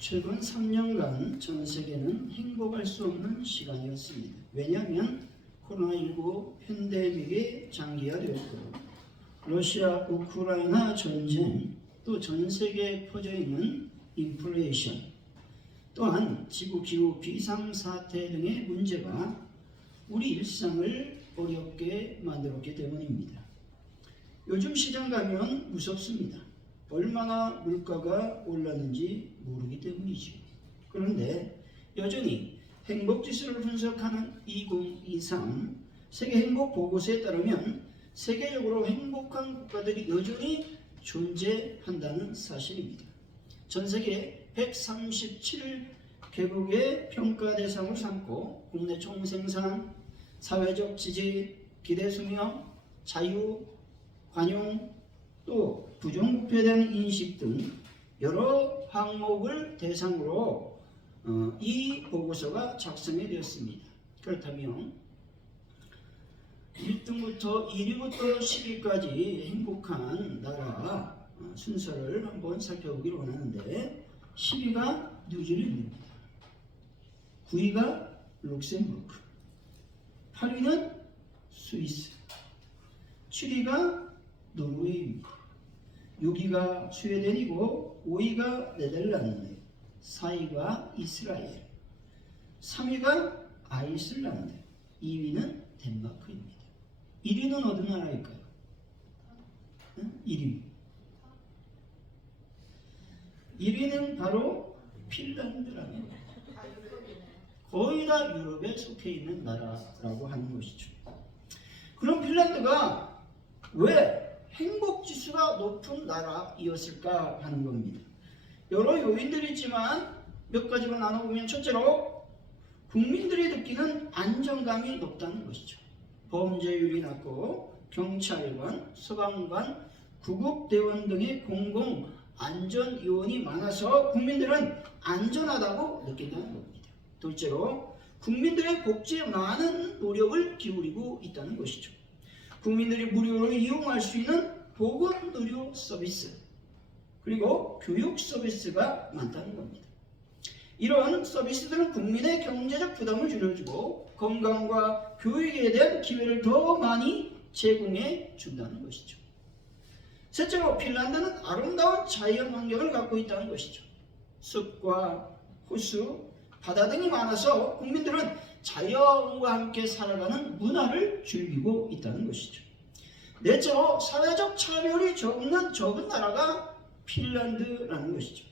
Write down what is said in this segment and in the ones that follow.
최근 3년간 전 세계는 행복할 수 없는 시간이었습니다. 왜냐하면 코로나19 팬데믹이 장기화되었고 러시아 우크라이나 전쟁, 또 전 세계에 퍼져 있는 인플레이션, 또한 지구기후 비상사태 등의 문제가 우리 일상을 어렵게 만들었기 때문입니다. 요즘 시장 가면 무섭습니다. 얼마나 물가가 올랐는지 모르기 때문이죠. 그런데 여전히 행복지수를 분석하는 2023 세계행복보고서에 따르면 세계적으로 행복한 국가들이 여전히 존재한다는 사실입니다. 전 세계 137개국의 평가 대상을 삼고 국내 총생산, 사회적 지지, 기대수명, 자유, 관용, 또 부정부패된 인식 등 여러 항목을 대상으로 이 보고서가 작성이 되었습니다. 그렇다면 1등부터 1위부터 10위까지 행복한 나라 순서를 한번 살펴보기로 원하는데 10위가 뉴질랜드입니다. 9위가 룩셈부르크, 8위는 스위스, 7위가 노르웨이입니다. 6위가 스웨덴이고 5위가 네덜란드, 4위가 이스라엘, 3위가 아이슬란드, 2위는 덴마크입니다. 1위는 어느 나라일까요? 1위는 바로 핀란드랍니다. 거의 다 유럽에 속해 있는 나라라고 하는 것이죠. 그럼 핀란드가 왜 행복지수가 높은 나라이었을까 하는 겁니다. 여러 요인들이 있지만 몇 가지로 나눠보면 첫째로 국민들이 느끼는 안정감이 높다는 것이죠. 범죄율이 낮고 경찰관, 소방관, 구급대원 등의 공공안전요원이 많아서 국민들은 안전하다고 느낀다는 겁니다. 둘째로 국민들의 복지에 많은 노력을 기울이고 있다는 것이죠. 국민들이 무료로 이용할 수 있는 보건의료 서비스, 그리고 교육 서비스가 많다는 겁니다. 이런 서비스들은 국민의 경제적 부담을 줄여주고 건강과 교육에 대한 기회를 더 많이 제공해 준다는 것이죠. 셋째로 핀란드는 아름다운 자연 환경을 갖고 있다는 것이죠. 숲과 호수, 바다 등이 많아서 국민들은 자연과 함께 살아가는 문화를 즐기고 있다는 것이죠. 넷째로 사회적 차별이 적은 나라가 핀란드라는 것이죠.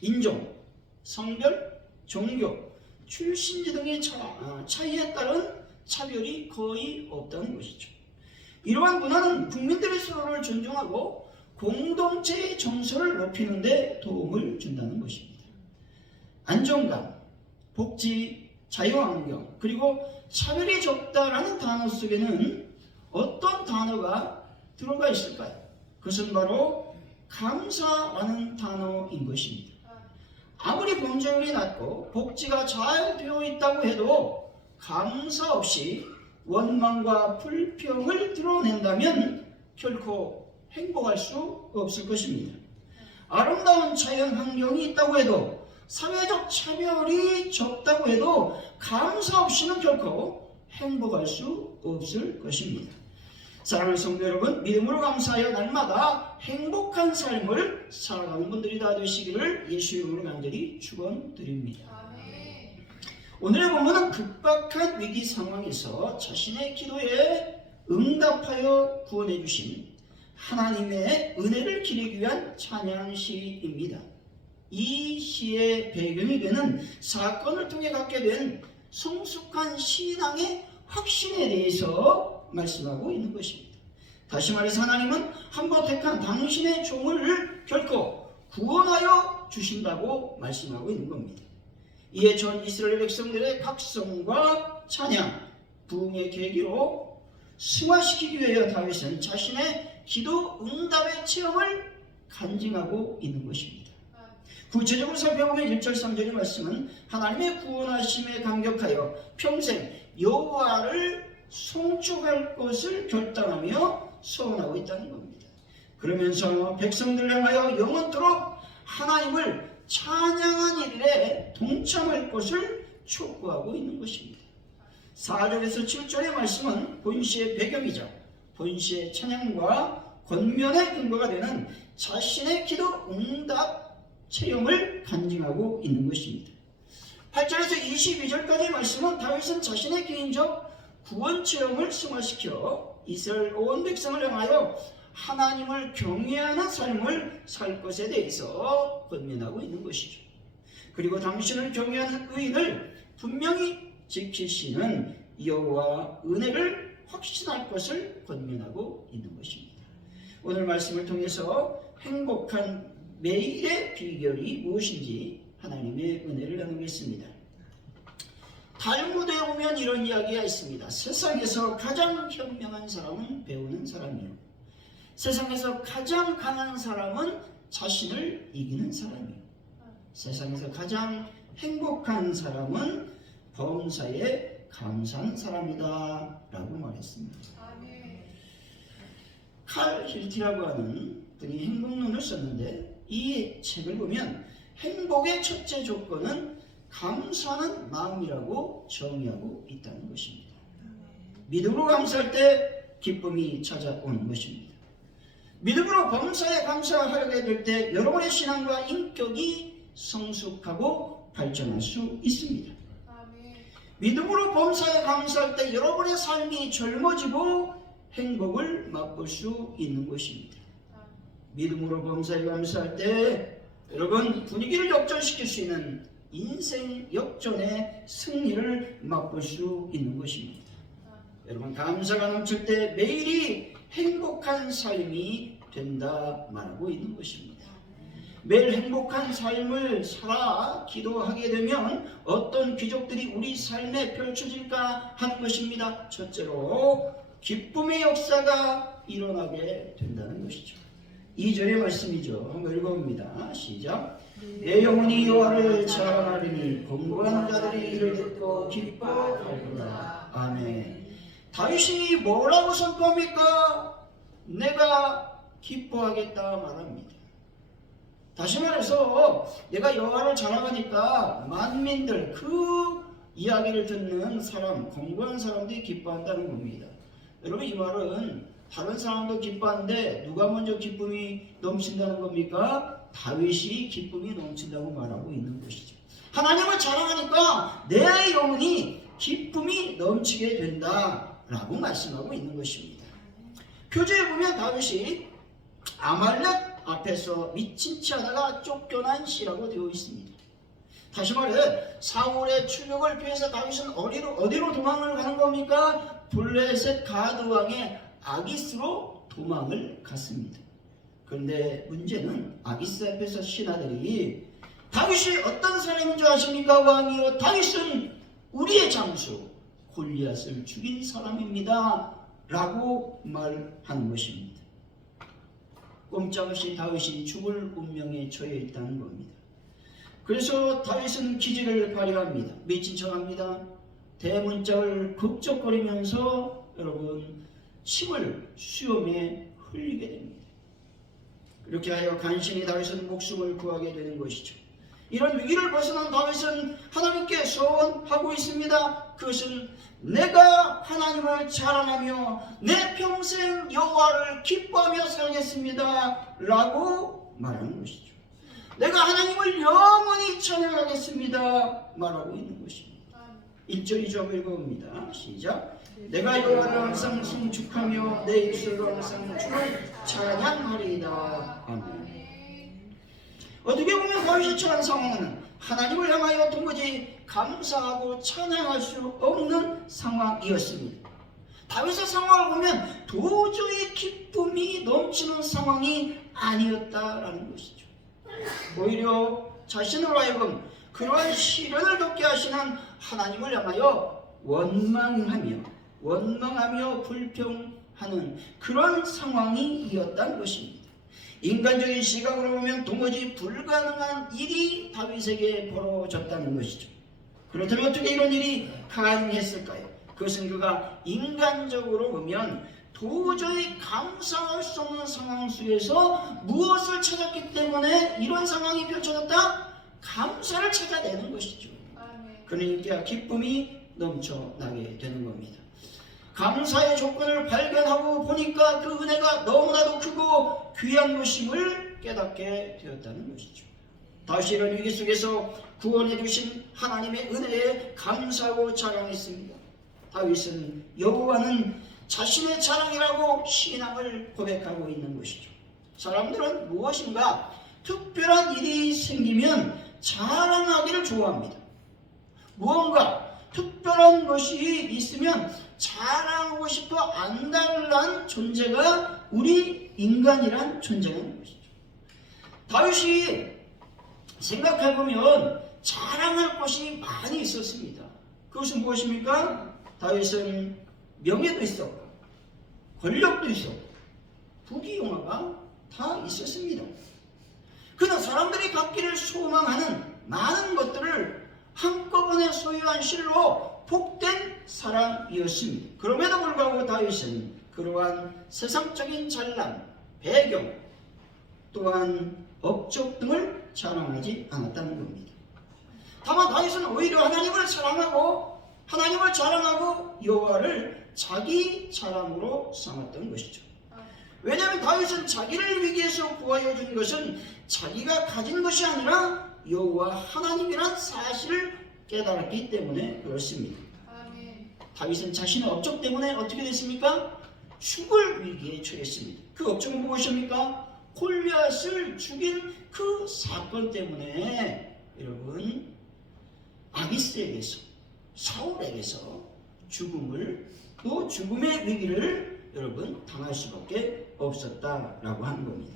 인종, 성별, 종교, 출신지 등의 차이에 따른 차별이 거의 없다는 것이죠. 이러한 문화는 국민들의 서로를 존중하고 공동체의 정서를 높이는 데 도움을 준다는 것입니다. 안정감, 복지, 자유환경, 그리고 차별이 적다라는 단어 속에는 어떤 단어가 들어가 있을까요? 그것은 바로 감사라는 단어인 것입니다. 아무리 범죄율이 낮고 복지가 잘 되어 있다고 해도 감사 없이 원망과 불평을 드러낸다면 결코 행복할 수 없을 것입니다. 아름다운 자연 환경이 있다고 해도 사회적 차별이 적다고 해도 감사 없이는 결코 행복할 수 없을 것입니다. 사랑하는 성도 여러분, 믿음으로 감사하여 날마다 행복한 삶을 살아가는 분들이 다 되시기를 예수 이름으로 간절히 축원드립니다. 오늘의 본문은 급박한 위기 상황에서 자신의 기도에 응답하여 구원해 주신 하나님의 은혜를 기리기 위한 찬양시입니다. 이 시의 배경이 되는 사건을 통해 갖게 된 성숙한 신앙의 확신에 대해서 말씀하고 있는 것입니다. 다시 말해서 하나님은 한번 택한 당신의 종을 결코 구원하여 주신다고 말씀하고 있는 겁니다. 이에 전 이스라엘 백성들의 각성과 찬양, 부흥의 계기로 승화시키기 위하여 다윗은 자신의 기도 응답의 체험을 간증하고 있는 것입니다. 구체적으로 살펴보면 1절 3절의 말씀은 하나님의 구원하심에 감격하여 평생 여호와를 송축할 것을 결단하며 소원하고 있다는 겁니다. 그러면서 백성들 향하여 영원토록 하나님을 찬양한 일에 동참할 것을 촉구하고 있는 것입니다. 4절에서 7절의 말씀은 본시의 배경이자 본시의 찬양과 권면의 근거가 되는 자신의 기도 응답 체험을 간증하고 있는 것입니다. 8절에서 22절까지의 말씀은 다윗은 자신의 개인적 구원 체험을 승화시켜 이스라엘 온 백성을 향하여 하나님을 경외하는 삶을 살 것에 대해서 권면하고 있는 것이죠. 그리고 당신을 경외하는 의인을 분명히 지키시는 여호와 은혜를 확신할 것을 권면하고 있는 것입니다. 오늘 말씀을 통해서 행복한 매일의 비결이 무엇인지 하나님의 은혜를 나누겠습니다. 탈무드에 보면 이런 이야기가 있습니다. 세상에서 가장 현명한 사람은 배우는 사람이요, 세상에서 가장 강한 사람은 자신을 이기는 사람이요, 세상에서 가장 행복한 사람은 범사에 감사하는 사람이다 라고 말했습니다. 칼 힐티라고 하는 분이 행복론을 썼는데 이 책을 보면 행복의 첫째 조건은 감사하는 마음이라고 정의하고 있다는 것입니다. 믿음으로 감사할 때 기쁨이 찾아오는 것입니다. 믿음으로 범사에 감사하게 될 때 여러분의 신앙과 인격이 성숙하고 발전할 수 있습니다. 믿음으로 범사에 감사할 때 여러분의 삶이 젊어지고 행복을 맛볼 수 있는 것입니다. 믿음으로 범사에 감사할 때 여러분 분위기를 역전시킬 수 있는 인생 역전의 승리를 맛볼 수 있는 것입니다. 여러분 감사가 넘칠 때 매일이 행복한 삶이 된다 말하고 있는 것입니다. 매일 행복한 삶을 살아 기도하게 되면 어떤 기적들이 우리 삶에 펼쳐질까 하는 것입니다. 첫째로 기쁨의 역사가 일어나게 된다는 것이죠. 2절의 말씀이죠. 한번 읽어봅니다. 시작. 내 영혼이 여호와를 찬양하리니 공고한 자들이 이를 듣고 기뻐하리로다. 아멘. 다윗이 뭐라고 선포합니까? 내가 기뻐하겠다 말합니다. 다시 말해서 내가 여호와를 찬양하니까 만민들, 그 이야기를 듣는 사람, 공고한 사람들이 기뻐한다는 겁니다. 여러분 이 말은 다른 사람도 기뻐하는데 누가 먼저 기쁨이 넘친다는 겁니까? 다윗이 기쁨이 넘친다고 말하고 있는 것이죠. 하나님을 찬양하니까 내 영혼이 기쁨이 넘치게 된다라고 말씀하고 있는 것입니다. 표제에 보면 다윗이 아말렉 앞에서 미친 체 하다가 쫓겨난 시라고 되어 있습니다. 다시 말해 사울의 추격을 피해서 다윗은 어디로 도망을 가는 겁니까? 블레셋 가드 왕의 아기스로 도망을 갔습니다. 그런데 문제는 아기스 앞에서 신하들이 다윗이 어떤 사람인 줄 아십니까? 왕이요, 다윗은 우리의 장수 골리앗을 죽인 사람입니다 라고 말하는 것입니다. 꼼짝없이 다윗이 죽을 운명에 처해 있다는 겁니다. 그래서 다윗은 기지를 발휘합니다. 미친 척합니다. 대문짝을 극적거리면서 여러분 침을 수염에 흘리게 됩니다. 그렇게 하여 간신히 다윗은 목숨을 구하게 되는 것이죠. 이런 위기를 벗어난 다윗은 하나님께 소원하고 있습니다. 그것은 내가 하나님을 자랑하며 내 평생 여호와를 기뻐하며 살겠습니다 라고 말하는 것이죠. 내가 하나님을 영원히 찬양하겠습니다 말하고 있는 것입니다. 1절 2절 읽어봅니다. 시작. 내가 여호와를 항상 송축하며 내 입술로 항상 주를 찬양하리이다. 아멘. 어떻게 보면 다윗이 처한 상황은 하나님을 향하여 도무지 감사하고 찬양할 수 없는 상황이었습니다. 다윗의 상황을 보면 도저히 기쁨이 넘치는 상황이 아니었다라는 것이죠. 오히려 자신으로 하여금 그러한 시련을 겪게 하시는 하나님을 향하여 원망하며 불평하는 그런 상황이었다는 것입니다. 인간적인 시각으로 보면 도무지 불가능한 일이 다윗에게 벌어졌다는 것이죠. 그렇다면 어떻게 이런 일이 가능했을까요? 그것은 그가 인간적으로 보면 도저히 감당할 수 없는 상황 속에서 무엇을 찾았기 때문에 이런 상황이 펼쳐졌다? 감사를 찾아내는 것이죠. 그러니까 기쁨이 넘쳐나게 되는 겁니다. 감사의 조건을 발견하고 보니까 그 은혜가 너무나도 크고 귀한 것임을 깨닫게 되었다는 것이죠. 다시 이런 위기 속에서 구원해 주신 하나님의 은혜에 감사하고 자랑했습니다. 다윗은 여호와는 자신의 자랑이라고 신앙을 고백하고 있는 것이죠. 사람들은 무엇인가 특별한 일이 생기면 자랑하기를 좋아합니다. 무언가 특별한 것이 있으면 자랑하고 싶어 안달난 존재가 우리 인간이란 존재라는 것이죠. 다윗이 생각해보면 자랑할 것이 많이 있었습니다. 그것은 무엇입니까? 다윗은 명예도 있었고 권력도 있었고 부귀영화가 다 있었습니다. 그는 사람들이 갖기를 소망하는 많은 것들을 한꺼번에 소유한 실로 복된 사람이었습니다. 그럼에도 불구하고 다윗은 그러한 세상적인 잘남, 배경, 또한 업적 등을 자랑하지 않았다는 겁니다. 다만 다윗은 오히려 하나님을 자랑하고 여호와를 자기 자랑으로 삼았던 것이죠. 왜냐하면 다윗은 자기를 위기에서 구하여 준 것은 자기가 가진 것이 아니라 여호와 하나님이란 사실을 깨달았기 때문에 그렇습니다. 다윗은 자신의 업적 때문에 어떻게 됐습니까? 죽을 위기에 처했습니다. 그 업적은 무엇입니까? 골리앗을 죽인 그 사건 때문에 여러분 아기스에게서 사울에게서 죽음의 위기를 여러분 당할 수밖에 없었다라고 하는 겁니다.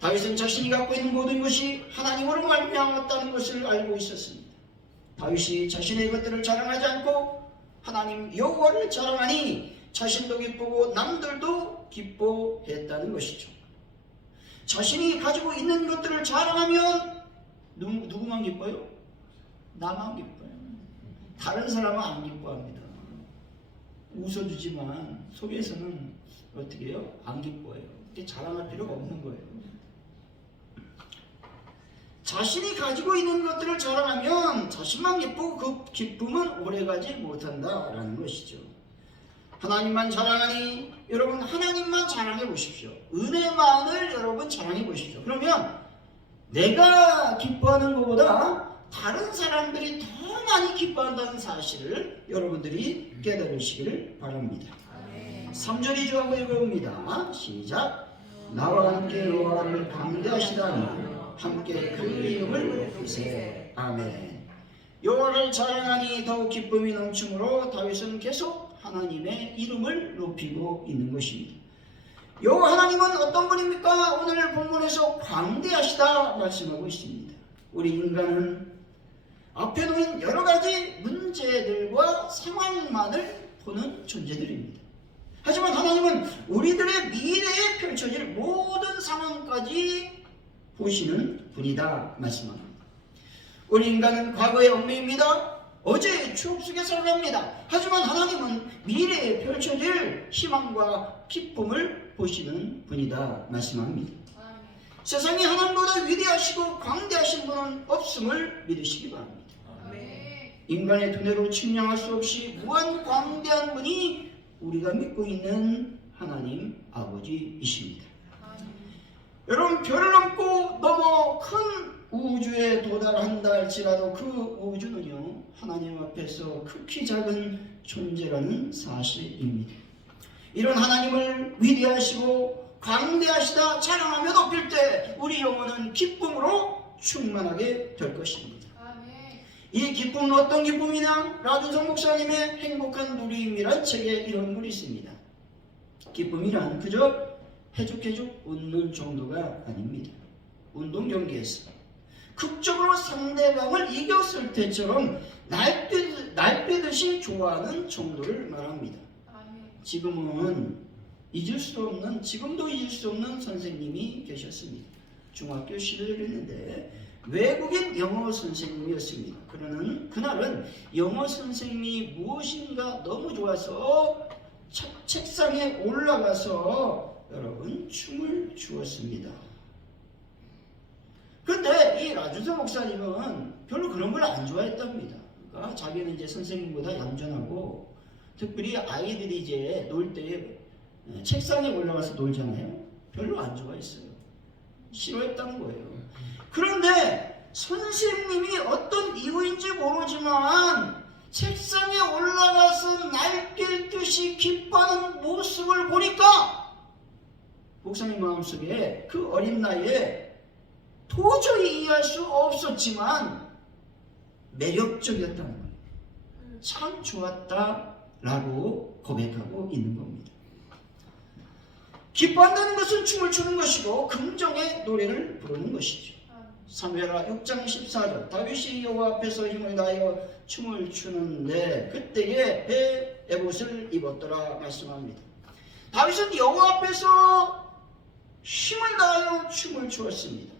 다윗은 자신이 갖고 있는 모든 것이 하나님으로 말미암았다는 것을 알고 있었습니다. 다윗이 자신의 것들을 자랑하지 않고 하나님 여호와를 자랑하니 자신도 기쁘고 남들도 기뻐했다는 것이죠. 자신이 가지고 있는 것들을 자랑하면 누구만 기뻐요? 나만 기뻐요. 다른 사람은 안 기뻐합니다. 웃어주지만 속에서는 어떻게 해요? 안 기뻐해요. 자랑할 필요가 없는 거예요. 자신이 가지고 있는 것들을 자랑하면 자신만 기쁘고 그 기쁨은 오래가지 못한다라는 것이죠. 하나님만 자랑하니 여러분 하나님만 자랑해 보십시오. 은혜만을 여러분 자랑해 보십시오. 그러면 내가 기뻐하는 것보다 다른 사람들이 더 많이 기뻐한다는 사실을 여러분들이 깨달으시기를 바랍니다. 3절 2절 한번 읽어봅니다. 시작. 나와 함께 여호와를 강대하시다니 함께 그 이름을 높이세. 아멘. 여호와를 자랑하니 더욱 기쁨이 넘치므로 다윗은 계속 하나님의 이름을 높이고 있는 것입니다. 여호와 하나님은 어떤 분입니까? 오늘 본문에서 광대하시다 말씀하고 있습니다. 우리 인간은 앞에 놓인 여러 가지 문제들과 상황만을 보는 존재들입니다. 하지만 하나님은 우리들의 미래에 펼쳐질 모든 상황까지 보시는 분이다 말씀합니다. 우리 인간은 과거의 얽매입니다. 어제의 추억 속에 살아갑니다. 하지만 하나님은 미래에 펼쳐질 희망과 기쁨을 보시는 분이다 말씀합니다. 세상에 하나님보다 위대하시고 광대하신 분은 없음을 믿으시기 바랍니다. 인간의 두뇌로 측량할 수 없이 무한 광대한 분이 우리가 믿고 있는 하나님 아버지이십니다. 여러분 별을 넘고 너무 큰 우주에 도달한다 할지라도 그 우주는요 하나님 앞에서 극히 작은 존재라는 사실입니다. 이런 하나님을 위대하시고 광대하시다 자랑하며 높일 때 우리 영혼은 기쁨으로 충만하게 될 것입니다. 이 기쁨은 어떤 기쁨이냐? 라준성 목사님의 행복한 누리임이란 책에 이런 글이 있습니다. 기쁨이란 그저 해죽해죽 웃는 정도가 아닙니다. 운동 경기에서 극적으로 상대방을 이겼을 때처럼 날뛰듯이 좋아하는 정도를 말합니다. 지금도 잊을 수 없는 선생님이 계셨습니다. 중학교 시절을 했는데 외국인 영어 선생님이었습니다. 그날은 영어 선생님이 무엇인가 너무 좋아서 책상에 올라가서 여러분 춤을 추었습니다. 그런데 이 라주서 목사님은 별로 그런 걸 안 좋아했답니다. 그러니까 자기는 이제 선생님보다 얌전하고, 특별히 아이들이 이제 놀 때 책상에 올라가서 놀잖아요. 별로 안 좋아했어요. 싫어했다는 거예요. 그런데 선생님이 어떤 이유인지 모르지만 책상에 올라가서 날뛸 듯이 기뻐하는 모습을 보니까 목사님 마음속에 그 어린 나이에 도저히 이해할 수 없었지만 매력적이었다는 거예요. 참 좋았다라고 고백하고 있는 겁니다. 기뻐한다는 것은 춤을 추는 것이고 긍정의 노래를 부르는 것이죠. 사무엘하 6장 14절 다윗이 여호와 앞에서 힘을 다하여 춤을 추는데 그때에 배 에봇을 입었더라 말씀합니다. 다윗은 여호와 앞에서 힘을 다하여 춤을 추었습니다.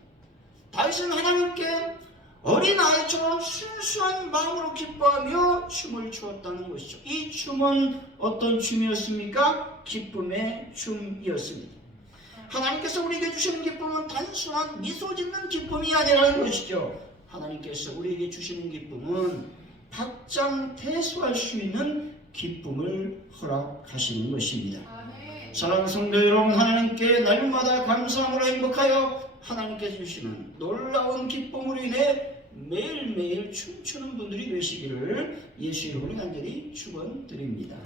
다윗은 하나님께 어린아이처럼 순수한 마음으로 기뻐하며 춤을 추었다는 것이죠. 이 춤은 어떤 춤이었습니까? 기쁨의 춤이었습니다. 하나님께서 우리에게 주시는 기쁨은 단순한 미소 짓는 기쁨이 아니라는 것이죠. 하나님께서 우리에게 주시는 기쁨은 박장대소할 수 있는 기쁨을 허락하시는 것입니다. 사랑하는 성도 여러분, 하나님께 날마다 감사함으로 행복하여 하나님께서 주시는 놀라운 기쁨으로 인해 매일매일 춤추는 분들이 되시기를 예수 이름으로 간절히 축원드립니다.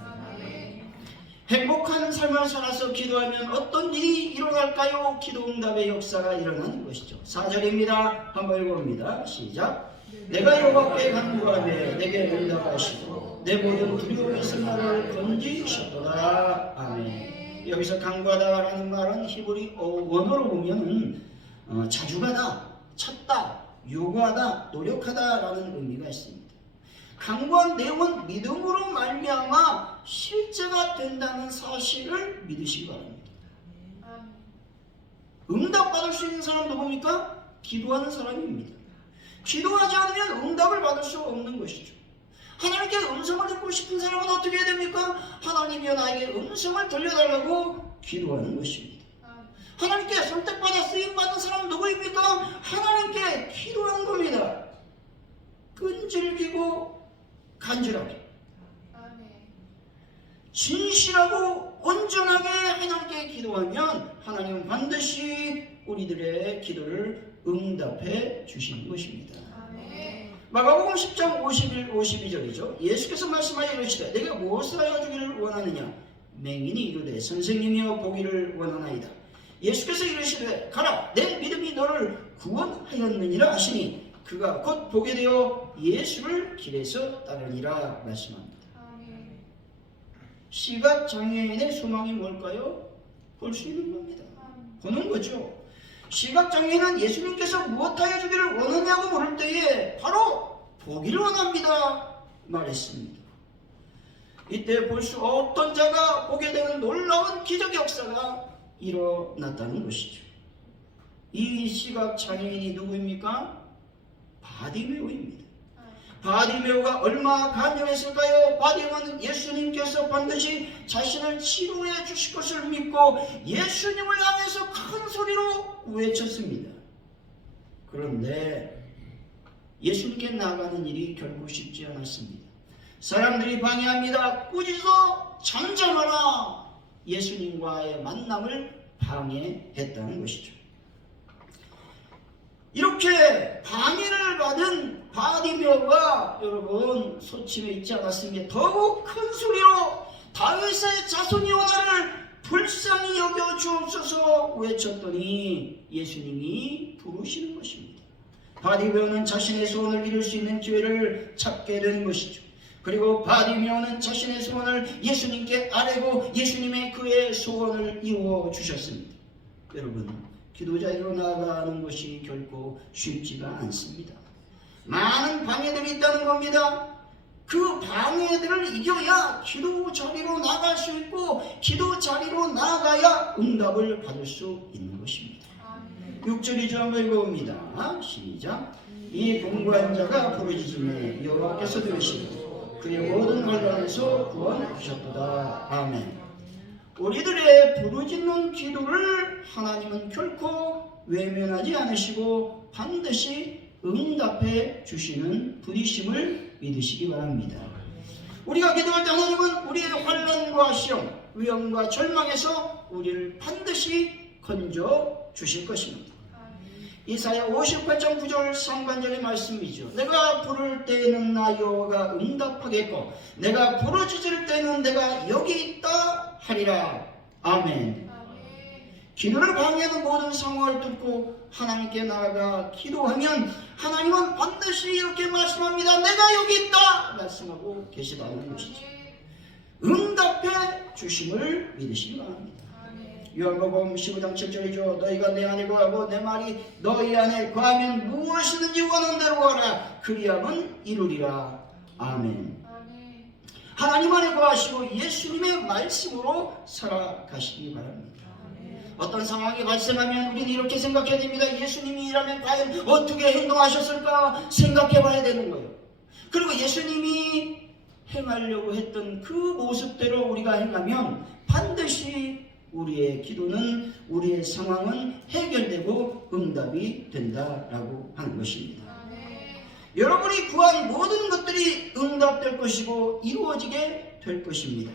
행복한 삶을 살아서 기도하면 어떤 일이 일어날까요? 기도 응답의 역사가 일어나는 것이죠. 4절입니다. 한번 읽어봅니다. 시작. 내가 여호와께 간구하며 내게 응답하시고 내 모든 두려움에서 나를 건지셨도다. 아멘. 여기서 간구하다라는 말은 히브리 원어로 보면 자주가다, 찾다, 요구하다, 노력하다라는 의미가 있습니다. 간구한 내용은 믿음으로 말미암아 실제가 된다는 사실을 믿으시기 바랍니다. 응답받을 수 있는 사람 누굽니까? 기도하는 사람입니다. 기도하지 않으면 응답을 받을 수 없는 것이죠. 하나님께 음성을 듣고 싶은 사람은 어떻게 해야 됩니까? 하나님이여 나에게 음성을 들려달라고 기도하는 것입니다. 하나님께 선택받아 쓰임받는 사람은 누구입니까? 하나님께 기도하는 겁니다. 끈질기고 간절하게 진실하고 온전하게 하나님께 기도하면 하나님은 반드시 우리들의 기도를 응답해 주시는 것입니다. 마가복음 10장 51, 52절이죠. 예수께서 말씀하여 이르시되 내가 무엇을 하여 주기를 원하느냐? 맹인이 이르되 선생님이여 보기를 원하나이다. 예수께서 이르시되 가라 내 믿음이 너를 구원하였느니라 하시니 그가 곧 보게 되어 예수를 길에서 따르니라 말씀합니다. 시각장애인의 소망이 뭘까요? 볼 수 있는 겁니다. 보는 거죠. 시각장애인은 예수님께서 무엇하여 주기를 원하냐고 물을 때에 바로 보기를 원합니다 말했습니다. 이때 볼 수 없던 자가 보게 되는 놀라운 기적 역사가 일어났다는 것이죠. 이 시각장애인이 누구입니까? 바디메오입니다. 바디메오가 얼마나 간절했을까요? 바디메오는 예수님께서 반드시 자신을 치료해 주실 것을 믿고 예수님을 향해서 큰 소리로 외쳤습니다. 그런데 예수님께 나가는 일이 결코 쉽지 않았습니다. 사람들이 방해합니다. 꾸짖어 잠잠하라. 예수님과의 만남을 방해했다는 것이죠. 이렇게 방해를 받은 바디메오가 여러분 소침에 있지 않았습니다. 더욱 큰 소리로 다윗의 자손이여 나를 불쌍히 여겨 주옵소서 외쳤더니 예수님이 부르시는 것입니다. 바디메오는 자신의 소원을 이룰 수 있는 기회를 찾게 되는 것이죠. 그리고 바디메오는 자신의 소원을 예수님께 아뢰고 예수님의 그의 소원을 이루어 주셨습니다. 여러분, 기도자로 나아가는 것이 결코 쉽지가 않습니다. 많은 방해들이 있다는 겁니다. 그 방해들을 이겨야 기도 자리로 나갈 수 있고 기도 자리로 나아가야 응답을 받을 수 있는 것입니다. 6절이죠. 한번 읽어봅니다. 시작. 이 분고한 자가 부르짖음에 여호와께서 들으시고 그의 모든 환난에서 구원하셨도다. 아멘. 우리들의 부르짖는 기도를 하나님은 결코 외면하지 않으시고 반드시 응답해 주시는 분이심을 믿으시기 바랍니다. 우리가 기도할 때 하나님은 우리의 환난과 시험, 위험과 절망에서 우리를 반드시 건져 주실 것입니다. 이사야 58장 9절 상반절의 말씀이죠. 내가 부를 때에는 나 여호와가 응답하겠고 내가 부르짖을 때는 내가 여기 있다 하리라. 아멘. 기도를 방해하는 모든 상황을 듣고 하나님께 나아가 기도하면 하나님은 반드시 이렇게 말씀합니다. 내가 여기 있다 말씀하고 계시다는 것이죠. 응답해 주심을 믿으시기 바랍니다. 요한복음 15장 7절이죠. 너희가 내 안에 거하고 내 말이 너희 안에 거하면 무엇이든지 원하는 대로 하라. 그리하면 이루리라. 아멘. 하나님 안에 거하시고 예수님의 말씀으로 살아가시기 바랍니다. 어떤 상황이 발생하면 우리는 이렇게 생각해야 됩니다. 예수님이라면 과연 어떻게 행동하셨을까 생각해 봐야 되는 거예요. 그리고 예수님이 행하려고 했던 그 모습대로 우리가 행하면 반드시 우리의 기도는, 우리의 상황은 해결되고 응답이 된다라고 하는 것입니다. 여러분이 구한 모든 것들이 응답될 것이고 이루어지게 될 것입니다.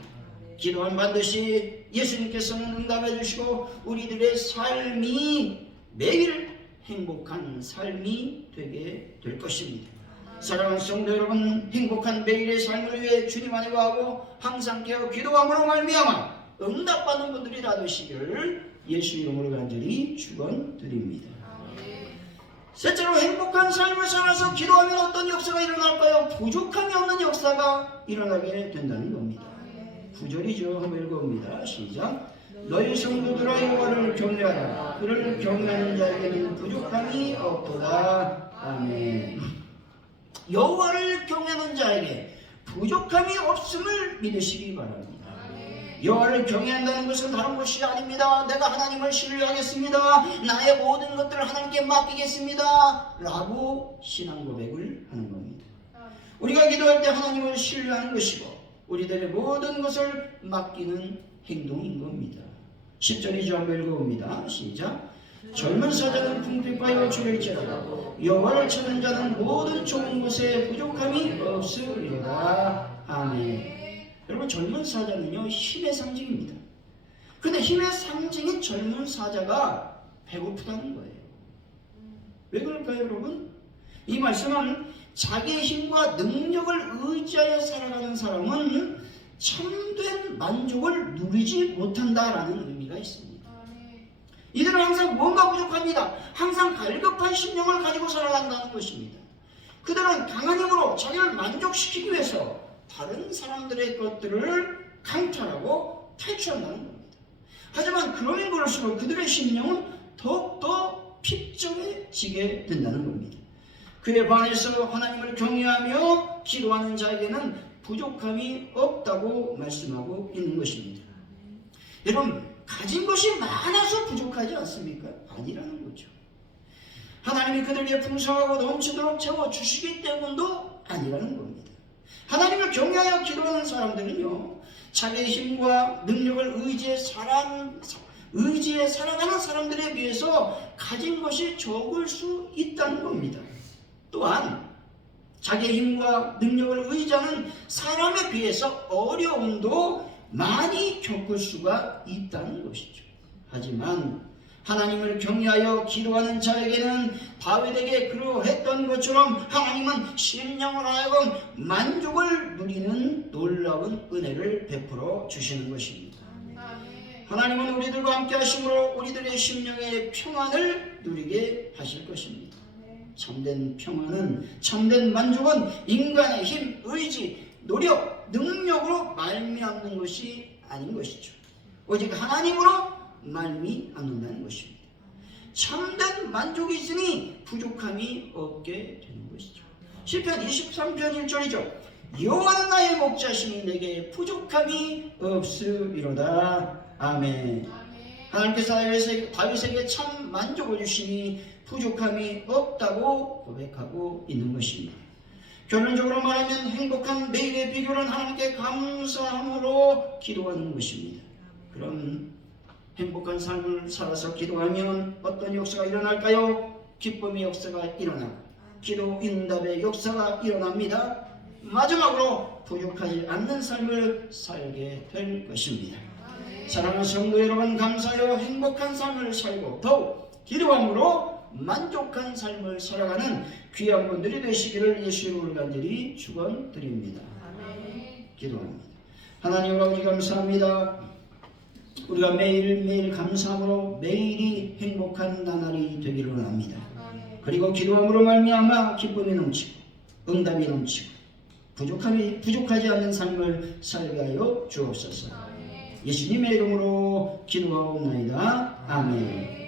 기도하면 반드시 예수님께서는 응답해 주시고 우리들의 삶이 매일 행복한 삶이 되게 될 것입니다. 사랑하는 성도 여러분, 행복한 매일의 삶을 위해 주님 안에 거하고 항상 깨어 기도함으로 말미암아 응답받는 분들이 다 되시기를 예수 이름으로 간절히 축원드립니다. 셋째로, 행복한 삶을 살아서 기도하면 어떤 역사가 일어날까요? 부족함이 없는 역사가 일어나게 된다는 겁니다. 9절이죠. 한번 읽어봅니다. 시작. 너희 성도들아 여호와를 경외하라. 그를 경외하는 자에게는 부족함이 없도다. 아멘. 여호와를 경외하는 자에게 부족함이 없음을 믿으시기 바랍니다. 여호와를 경외한다는 것은 다른 것이 아닙니다. 내가 하나님을 신뢰하겠습니다. 나의 모든 것들을 하나님께 맡기겠습니다. 라고 신앙 고백을 하는 겁니다. 우리가 기도할 때 하나님을 신뢰하는 것이고 우리들의 모든 것을 맡기는 행동인 겁니다. 10절이죠. 한번 읽어봅니다. 시작. 젊은 사자는 궁핍하여 죽일지라다 여호와를 찾는 자는 모든 좁은 곳에 부족함이 없으리로다. 아멘. 여러분, 젊은 사자는요 힘의 상징입니다. 근데 힘의 상징인 젊은 사자가 배고프다는 거예요. 왜 그럴까요, 여러분? 이 말씀은 자기의 힘과 능력을 의지하여 살아가는 사람은 참된 만족을 누리지 못한다라는 의미가 있습니다. 이들은 항상 뭔가 부족합니다. 항상 갈급한 심령을 가지고 살아간다는 것입니다. 그들은 강한 힘으로 자기를 만족시키기 위해서 다른 사람들의 것들을 강탈하고 탈취한다는 겁니다. 하지만 그러면 그럴수록 그들의 심령은 더욱더 핍정해지게 된다는 겁니다. 그에 반해서 하나님을 경외하며 기도하는 자에게는 부족함이 없다고 말씀하고 있는 것입니다. 여러분, 가진 것이 많아서 부족하지 않습니까? 아니라는 거죠. 하나님이 그들에게 풍성하고 넘치도록 채워주시기 때문도 아니라는 겁니다. 하나님을 경외하여 기도하는 사람들은요 자기의 힘과 능력을 의지해 살아가는 사람들에 비해서 가진 것이 적을 수 있다는 겁니다. 또한 자기의 힘과 능력을 의지하는 사람에 비해서 어려움도 많이 겪을 수가 있다는 것이죠. 하지만 하나님을 경외하여 기도하는 자에게는 다윗에게 그러했던 것처럼 하나님은 심령을 하여금 만족을 누리는 놀라운 은혜를 베풀어 주시는 것입니다. 하나님은 우리들과 함께 하심으로 우리들의 심령의 평안을 누리게 하실 것입니다. 참된 평안은, 참된 만족은 인간의 힘, 의지, 노력, 능력으로 말미암는 것이 아닌 것이죠. 오직 하나님으로 말미암는다는 것입니다. 참된 만족이 있으니 부족함이 없게 되는 것이죠. 시편 23편 1절이죠. 여호와는 나의 목자시니 내게 부족함이 없으리로다. 아멘. 하나님께서 다윗에게 참 만족을 주시니 부족함이 없다고 고백하고 있는 것입니다. 결론적으로 말하면 행복한 매일의 비결은 하나님께 감사함으로 기도하는 것입니다. 그럼 행복한 삶을 살아서 기도하면 어떤 역사가 일어날까요? 기쁨의 역사가 일어나고 기도 응답의 역사가 일어납니다. 마지막으로 부족하지 않는 삶을 살게 될 것입니다. 사랑하는 성도 여러분, 감사하여 행복한 삶을 살고 더욱 기도함으로 만족한 삶을 살아가는 귀한 분들이 되시기를 예수 이름으로 간절히 축원드립니다. 기도합니다. 하나님 아버지 감사합니다. 우리가 매일매일 감사함으로 매일이 행복한 나날이 되기를 원합니다. 그리고 기도함으로 말미암아 기쁨이 넘치고 응답이 넘치고 부족하지 않는 삶을 살게 하여 주옵소서. 예수님의 이름으로 기도하옵나이다. 아멘.